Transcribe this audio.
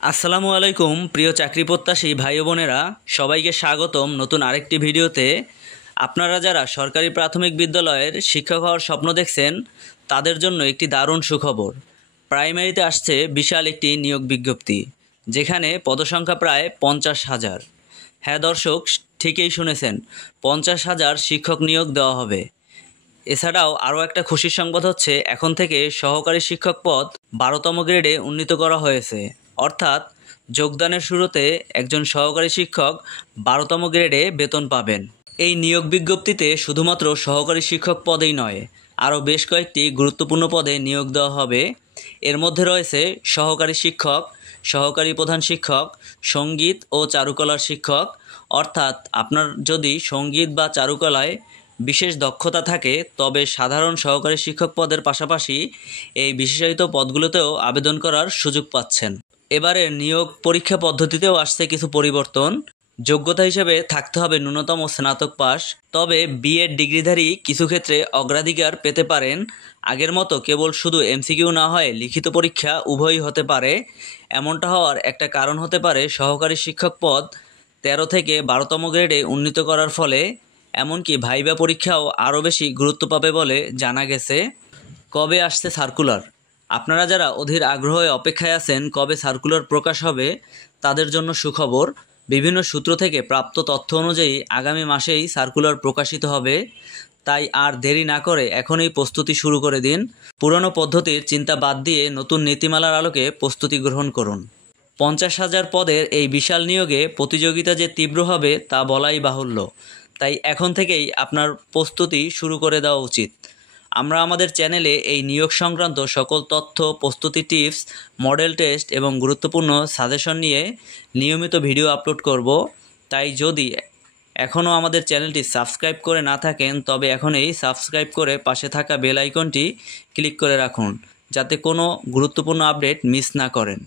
আসসালামু আলাইকুম প্রিয় চাকরি প্রত্যাশী ভাই ও বোনেরা, সবাইকে স্বাগতম নতুন আরেকটি ভিডিওতে। আপনারা যারা সরকারি প্রাথমিক বিদ্যালয়ের শিক্ষক হওয়ার স্বপ্ন দেখছেন তাদের জন্য একটি দারুণ সুখবর। প্রাইমারিতে আসছে বিশাল একটি নিয়োগ বিজ্ঞপ্তি, যেখানে পদসংখ্যা প্রায় 50,000। হ্যাঁ দর্শক, ঠিকই শুনেছেন, 50,000 শিক্ষক নিয়োগ দেওয়া হবে। এছাড়াও আরও একটা খুশির সংবাদ হচ্ছে, এখন থেকে সহকারী শিক্ষক পদ 12তম গ্রেডে উন্নীত করা হয়েছে। অর্থাৎ যোগদানের শুরুতে একজন সহকারী শিক্ষক 12তম গ্রেডে বেতন পাবেন। এই নিয়োগ বিজ্ঞপ্তিতে শুধুমাত্র সহকারী শিক্ষক পদেই নয়, আরও বেশ কয়েকটি গুরুত্বপূর্ণ পদে নিয়োগ দেওয়া হবে। এর মধ্যে রয়েছে সহকারী শিক্ষক, সহকারী প্রধান শিক্ষক, সঙ্গীত ও চারুকলার শিক্ষক। অর্থাৎ আপনার যদি সঙ্গীত বা চারুকলায় বিশেষ দক্ষতা থাকে তবে সাধারণ সহকারী শিক্ষক পদের পাশাপাশি এই বিশেষায়িত পদগুলোতেও আবেদন করার সুযোগ পাচ্ছেন। এবারের নিয়োগ পরীক্ষা পদ্ধতিতেও আসছে কিছু পরিবর্তন। যোগ্যতা হিসেবে থাকতে হবে ন্যূনতম স্নাতক পাস, তবে বিএড ডিগ্রিধারী কিছু ক্ষেত্রে অগ্রাধিকার পেতে পারেন। আগের মতো কেবল শুধু এমসিকিউ না হয় লিখিত পরীক্ষা উভয়ই হতে পারে। এমনটা হওয়ার একটা কারণ হতে পারে সহকারী শিক্ষক পদ 13 থেকে 12তম গ্রেডে উন্নীত করার ফলে। এমনকি ভাইবা পরীক্ষাও আরও বেশি গুরুত্ব পাবে বলে জানা গেছে। কবে আসছে সার্কুলার? আপনারা যারা অধীর আগ্রহে অপেক্ষায় আছেন কবে সার্কুলার প্রকাশ হবে, তাদের জন্য সুখবর। বিভিন্ন সূত্র থেকে প্রাপ্ত তথ্য অনুযায়ী আগামী মাসেই সার্কুলার প্রকাশিত হবে। তাই আর দেরি না করে এখনই প্রস্তুতি শুরু করে দিন। পুরনো পদ্ধতির চিন্তা বাদ দিয়ে নতুন নীতিমালার আলোকে প্রস্তুতি গ্রহণ করুন। 50,000 পদের এই বিশাল নিয়োগে প্রতিযোগিতা যে তীব্র হবে তা বলাই বাহুল্য। তাই এখন থেকেই আপনার প্রস্তুতি শুরু করে দেওয়া উচিত। আমরা আমাদের চ্যানেলে এই নিয়োগ সংক্রান্ত সকল তথ্য, প্রস্তুতি টিপস, মডেল টেস্ট এবং গুরুত্বপূর্ণ সাজেশন নিয়ে নিয়মিত ভিডিও আপলোড করব। তাই যদি এখনও আমাদের চ্যানেলটি সাবস্ক্রাইব করে না থাকেন তবে এখনই সাবস্ক্রাইব করে পাশে থাকা বেল আইকনটি ক্লিক করে রাখুন, যাতে কোনো গুরুত্বপূর্ণ আপডেট মিস না করেন।